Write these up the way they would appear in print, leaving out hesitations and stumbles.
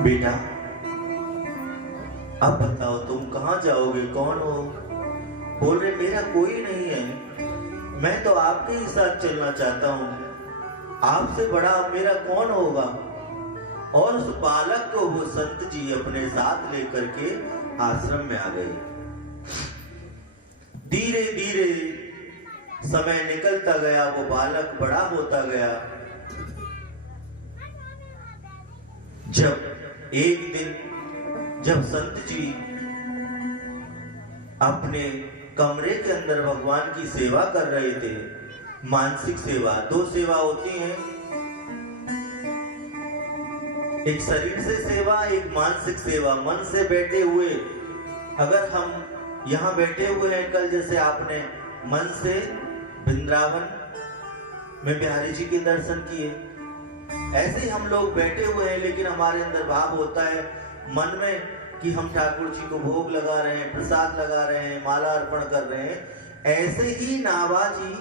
बेटा, अब बताओ तुम कहाँ जाओगे, कौन हो? बोल रहे मेरा कोई नहीं है, मैं तो आपके ही साथ चलना चाहता हूँ, आपसे बड़ा मेरा कौन होगा? और उस बालक को वो संत जी अपने साथ लेकर के आश्रम में आ गए। धीरे धीरे समय निकलता गया, वो बालक बड़ा होता गया। जब एक दिन जब संत जी अपने कमरे के अंदर भगवान की सेवा कर रहे थे, मानसिक सेवा, दो सेवा होती हैं, एक शरीर से सेवा, एक मानसिक सेवा। मन से बैठे हुए, अगर हम यहाँ बैठे हुए हैं कल, जैसे आपने मन से वृंदावन में बिहारी जी के दर्शन किए, ऐसे ही हम लोग बैठे हुए हैं, लेकिन हमारे अंदर भाव होता है मन में कि हम ठाकुर जी को भोग लगा रहे हैं, प्रसाद लगा रहे हैं, माला अर्पण कर रहे हैं। ऐसे ही नाभाजी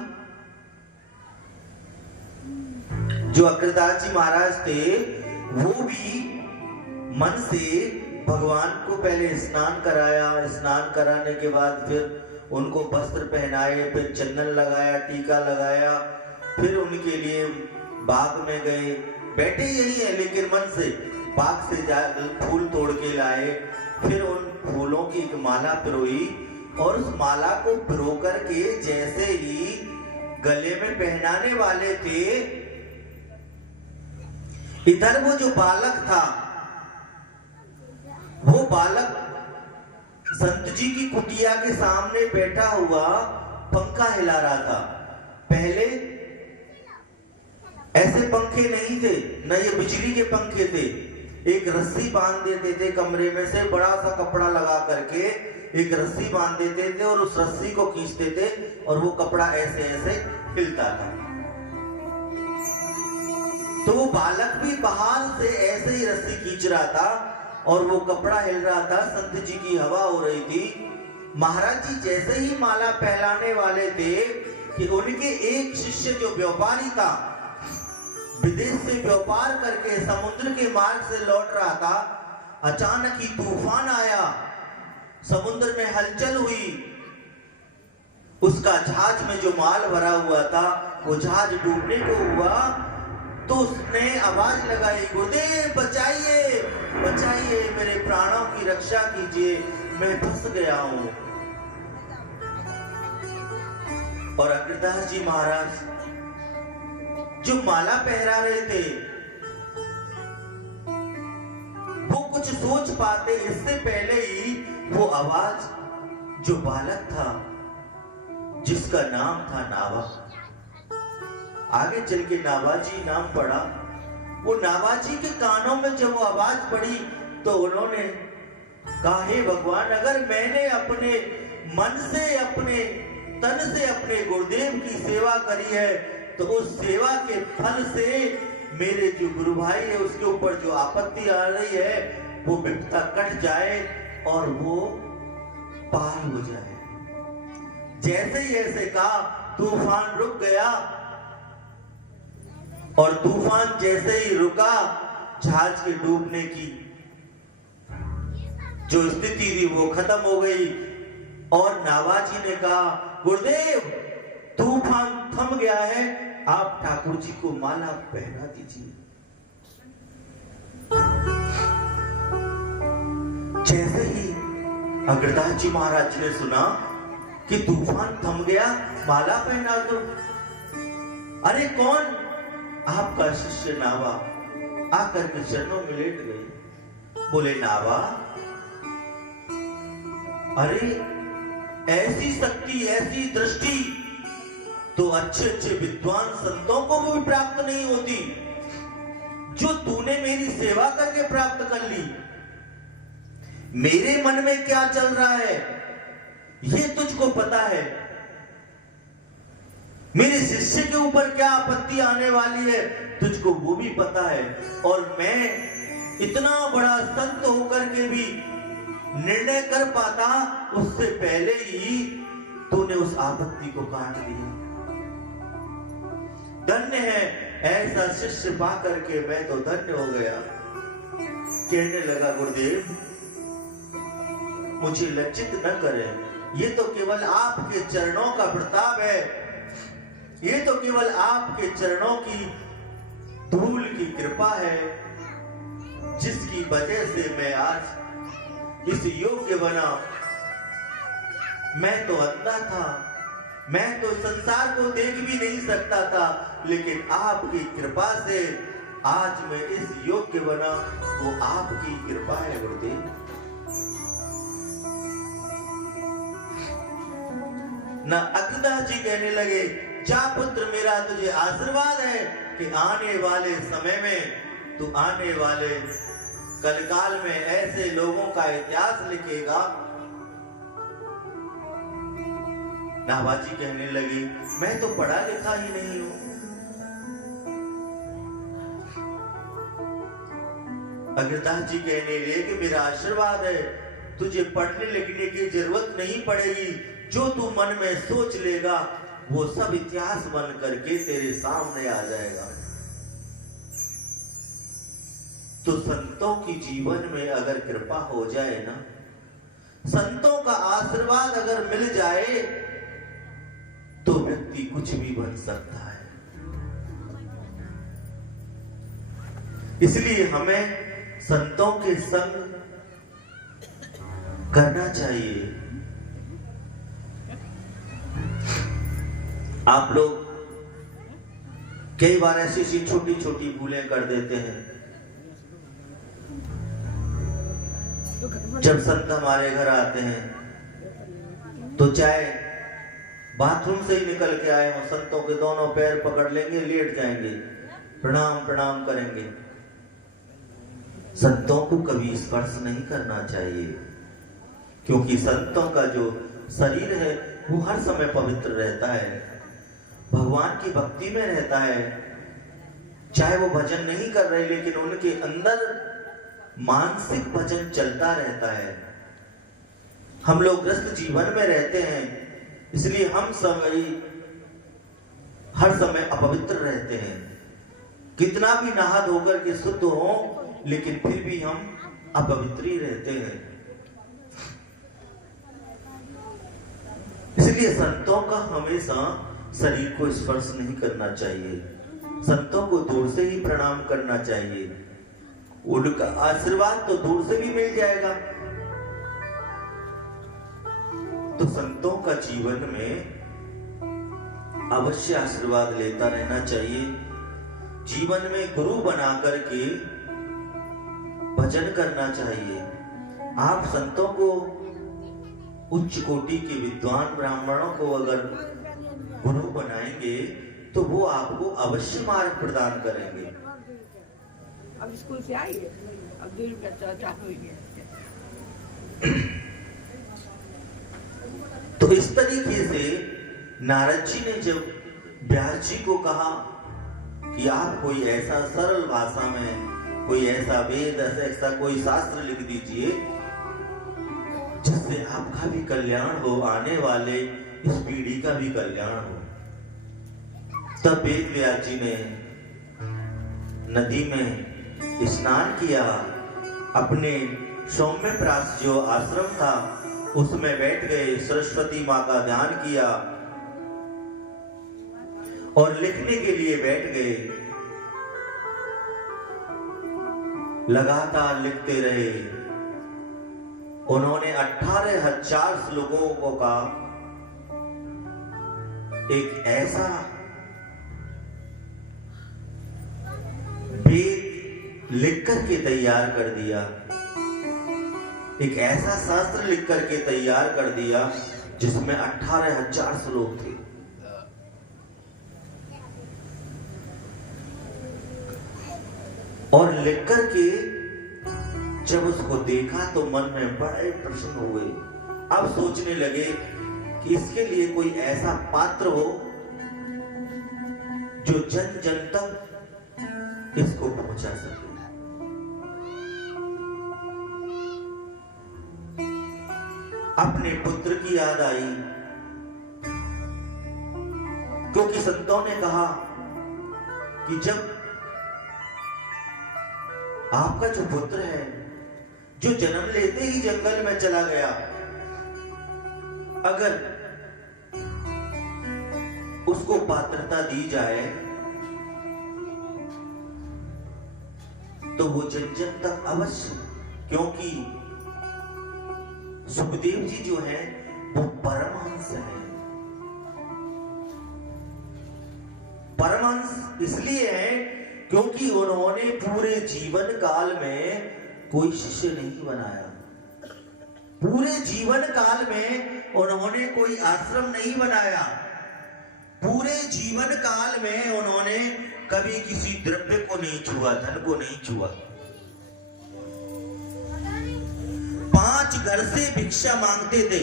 जो अग्रदास जी महाराज थे, वो भी मन से भगवान को पहले स्नान कराया, स्नान कराने के बाद फिर उनको वस्त्र पहनाए, फिर चंदन लगाया, टीका लगाया, फिर उनके लिए बाग में गए, बैठे यही है लेकिन मन से बाग से जा फूल तोड़ के लाए, फिर उन फूलों की एक माला पिरोई, और उस माला को पिरो करके जैसे ही गले में पहनाने वाले थे, इधर वो जो बालक था, वो बालक संत जी की कुटिया के सामने बैठा हुआ पंखा हिला रहा था। पहले ऐसे पंखे नहीं थे, न ये बिजली के पंखे थे, एक रस्सी बांध देते थे कमरे में से, बड़ा सा कपड़ा लगा करके एक रस्सी बांध देते थे और उस रस्सी को खींचते थे और वो कपड़ा ऐसे ऐसे हिलता था। तो वो बालक भी बाहर से ऐसे ही रस्सी खींच रहा था और वो कपड़ा हिल रहा था, संत जी की हवा हो रही थी। महाराज जी जैसे ही माला पहनाने वाले थे कि उनके एक शिष्य जो व्यापारी था, विदेश से व्यापार करके समुद्र के मार्ग से लौट रहा था, अचानक ही तूफान आया, समुद्र में हलचल हुई, उसका जहाज में जो माल भरा हुआ था वो जहाज डूबने को हुआ। तो उसने आवाज लगाई, गुरुदेव बचाइए बचाइए, मेरे प्राणों की रक्षा कीजिए, मैं फंस गया हूं। और अग्रदास जी महाराज जो माला पहरा रहे थे, वो कुछ सोच पाते इससे पहले ही वो आवाज जो बालक था जिसका नाम था नावा, आगे चल के नावाजी नाम पड़ा, वो नावाजी के कानों में जब वो आवाज पड़ी तो उन्होंने कहा, हे भगवान, अगर मैंने अपने मन से, अपने तन से अपने गुरुदेव की सेवा करी है, तो उस सेवा के फल से मेरे जो गुरु भाई है उसके ऊपर जो आपत्ति आ रही है वो विपदा कट जाए और वो पार हो जाए। जैसे ही ऐसे कहा, तूफान रुक गया, और तूफान जैसे ही रुका, जहाज के डूबने की जो स्थिति थी वो खत्म हो गई। और नावाजी ने कहा, गुरुदेव तूफान थम गया है, आप ठाकुर जी को माला पहना दीजिए। जैसे ही अग्रदास जी महाराज ने सुना कि तूफान थम गया, माला पहना दो। अरे कौन? आपका शिष्य नावा आकर के चरणों में लेट गए। बोले, नावा, अरे ऐसी शक्ति, ऐसी दृष्टि तो अच्छे अच्छे विद्वान संतों को भी प्राप्त नहीं होती, जो तूने मेरी सेवा करके प्राप्त कर ली। मेरे मन में क्या चल रहा है ये तुझको पता है, मेरे शिष्य के ऊपर क्या आपत्ति आने वाली है तुझको वो भी पता है, और मैं इतना बड़ा संत होकर के भी निर्णय कर पाता उससे पहले ही तूने उस आपत्ति को काट दिया। धन्य है ऐसा शिष्य पा करके, मैं तो धन्य हो गया। कहने लगा, गुरुदेव मुझे लज्जित न करें, ये तो केवल आपके चरणों का प्रताप है, ये तो केवल आपके चरणों की धूल की कृपा है, जिसकी वजह से मैं आज इस योग्य बना। मैं तो अंधा था, मैं तो संसार को देख भी नहीं सकता था, लेकिन आपकी कृपा से आज मैं इस योग्य बना, वो आपकी कृपा है गुरुदेव। ना अग्रदास जी कहने लगे, जा पुत्र मेरा तुझे आशीर्वाद है कि आने वाले समय में तू आने वाले कलकाल में ऐसे लोगों का इतिहास लिखेगा। नाभाजी कहने लगी, मैं तो पढ़ा लिखा ही नहीं हूं। अग्रदास जी कहने लगे कि मेरा आशीर्वाद है, तुझे पढ़ने लिखने की जरूरत नहीं पड़ेगी, जो तू मन में सोच लेगा वो सब इतिहास बन करके तेरे सामने आ जाएगा। तो संतों की जीवन में अगर कृपा हो जाए ना, संतों का आशीर्वाद अगर मिल जाए तो व्यक्ति कुछ भी बन सकता है। इसलिए हमें संतों के संग करना चाहिए। आप लोग कई बार ऐसी छोटी छोटी भूलें कर देते हैं। जब संत हमारे घर आते हैं तो चाहे बाथरूम से ही निकल के आए हो, संतों के दोनों पैर पकड़ लेंगे, लेट जाएंगे, प्रणाम प्रणाम करेंगे। संतों को कभी स्पर्श नहीं करना चाहिए, क्योंकि संतों का जो शरीर है वो हर समय पवित्र रहता है, भगवान की भक्ति में रहता है। चाहे वो भजन नहीं कर रहे, लेकिन उनके अंदर मानसिक भजन चलता रहता है। हम लोग ग्रस्त जीवन में रहते हैं, इसलिए हम समय हर समय अपवित्र रहते हैं। कितना भी नहा धोकर के शुद्ध हो, लेकिन फिर भी हम अपवित्र ही रहते हैं। इसलिए संतों का हमेशा शरीर को स्पर्श नहीं करना चाहिए, संतों को दूर से ही प्रणाम करना चाहिए। उनका आशीर्वाद तो दूर से भी मिल जाएगा। तो संतों का जीवन में अवश्य आशीर्वाद लेता रहना चाहिए। जीवन में गुरु बना करके भजन करना चाहिए। आप संतों को, उच्च कोटि के विद्वान ब्राह्मणों को अगर गुरु बनाएंगे तो वो आपको अवश्य मार्ग प्रदान करेंगे। अब स्कूल से आई है, अब 2 रुपया चालू हुई है। तो इस तरीके से नारद जी ने जब व्यास जी को कहा कि आप कोई ऐसा सरल भाषा में कोई ऐसा वेद, ऐसा कोई शास्त्र लिख दीजिए जिससे आपका भी कल्याण हो, आने वाले इस पीढ़ी का भी कल्याण हो। तब वेद व्यास जी ने नदी में स्नान किया, अपने सौम्यप्रास जो आश्रम था उसमें बैठ गए, सरस्वती माँ का ध्यान किया और लिखने के लिए बैठ गए। लगातार लिखते रहे। उन्होंने 18,000 श्लोकों को का एक ऐसा वेद लिख करके तैयार कर दिया, एक ऐसा शास्त्र लिख करके तैयार कर दिया जिसमें 18,000 श्लोक थे। और लिख करके जब उसको देखा तो मन में बड़े प्रसन्न हुए। अब सोचने लगे कि इसके लिए कोई ऐसा पात्र हो जो जन जन तक इसको पहुंचा सके। अपने पुत्र की याद आई, क्योंकि संतों ने कहा कि जब आपका जो पुत्र है, जो जन्म लेते ही जंगल में चला गया, अगर उसको पात्रता दी जाए तो वो जन जन तक अवश्य, क्योंकि सुखदेव जी जो है वो परमहंस है। परमहंस इसलिए है क्योंकि उन्होंने पूरे जीवन काल में कोई शिष्य नहीं बनाया। पूरे जीवन काल में उन्होंने कोई आश्रम नहीं बनाया। पूरे जीवन काल में उन्होंने कभी किसी द्रव्य को नहीं छुआ, धन को नहीं छुआ। 5 घर से भिक्षा मांगते थे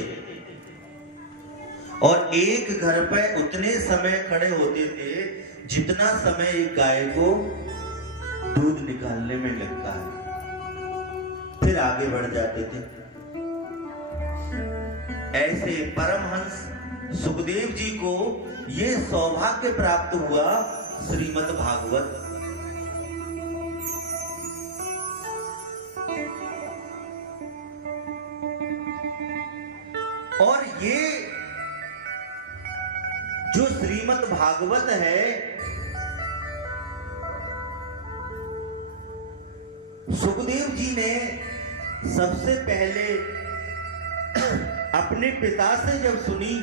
और एक घर पर उतने समय खड़े होते थे जितना समय एक गाय को दूध निकालने में लगता है, फिर आगे बढ़ जाते थे। ऐसे परमहंस सुखदेव जी को ये सौभाग्य प्राप्त हुआ श्रीमद् भागवत। और ये जो श्रीमद् भागवत है, सुखदेव जी ने सबसे पहले अपने पिता से जब सुनी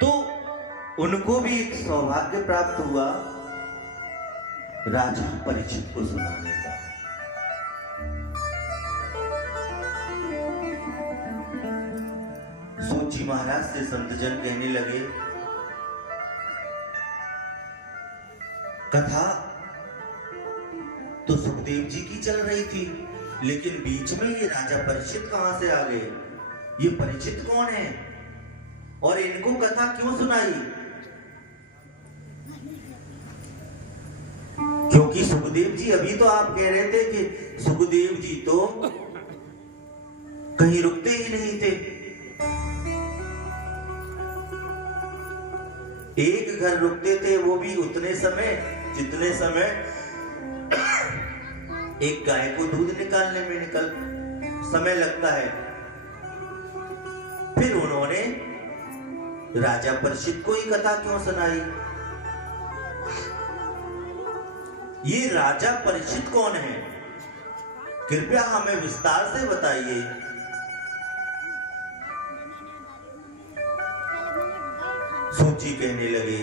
तो उनको भी एक सौभाग्य प्राप्त हुआ राजा परीक्षित को सुनाने का। सूची महाराज से संतजन कहने लगे, कथा तो सुखदेव जी की चल रही थी, लेकिन बीच में ये राजा परीक्षित कहां से आ गए? ये परीक्षित कौन है और इनको कथा क्यों सुनाई? क्योंकि सुखदेव जी, अभी तो आप कह रहे थे कि सुखदेव जी तो कहीं रुकते ही नहीं थे। एक घर रुकते थे, वो भी उतने समय जितने समय एक गाय को दूध निकालने में समय लगता है। फिर उन्होंने राजा परीक्षित को ही कथा क्यों सुनाई? ये राजा परीक्षित कौन है? कृपया हमें विस्तार से बताइए। सूची कहने लगे,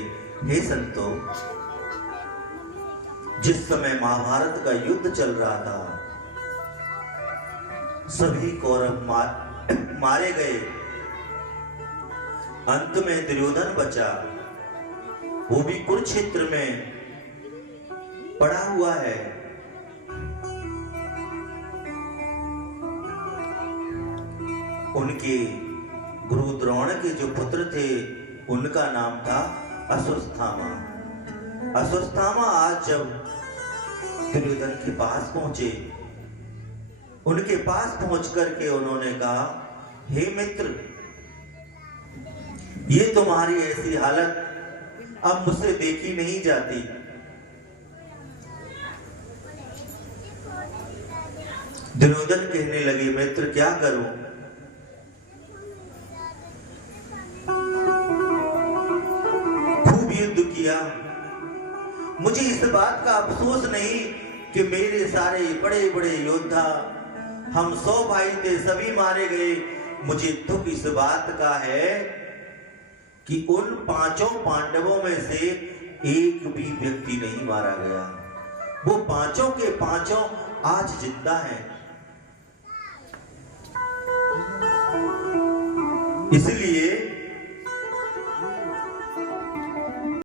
हे संतो, जिस समय महाभारत का युद्ध चल रहा था, सभी कौरव मारे गए, अंत में दुर्योधन बचा, वो भी कुरुक्षेत्र में पड़ा हुआ है। उनके गुरु द्रोण के जो पुत्र थे उनका नाम था अश्वत्थामा। अश्वत्थामा आज जब दुर्योधन के पास पहुंचे, उनके पास पहुंच करके उन्होंने कहा, हे मित्र, ये तुम्हारी ऐसी हालत अब मुझसे देखी नहीं जाती। दुर्योधन कहने लगे, मित्र क्या करूं? खूब युद्ध किया, मुझे इस बात का अफसोस नहीं कि मेरे सारे बड़े बड़े योद्धा, हम 100 भाई थे, सभी मारे गए। मुझे दुख इस बात का है कि उन 5 पांडवों में से एक भी व्यक्ति नहीं मारा गया। वो 5 के 5 आज जिंदा हैं। इसलिए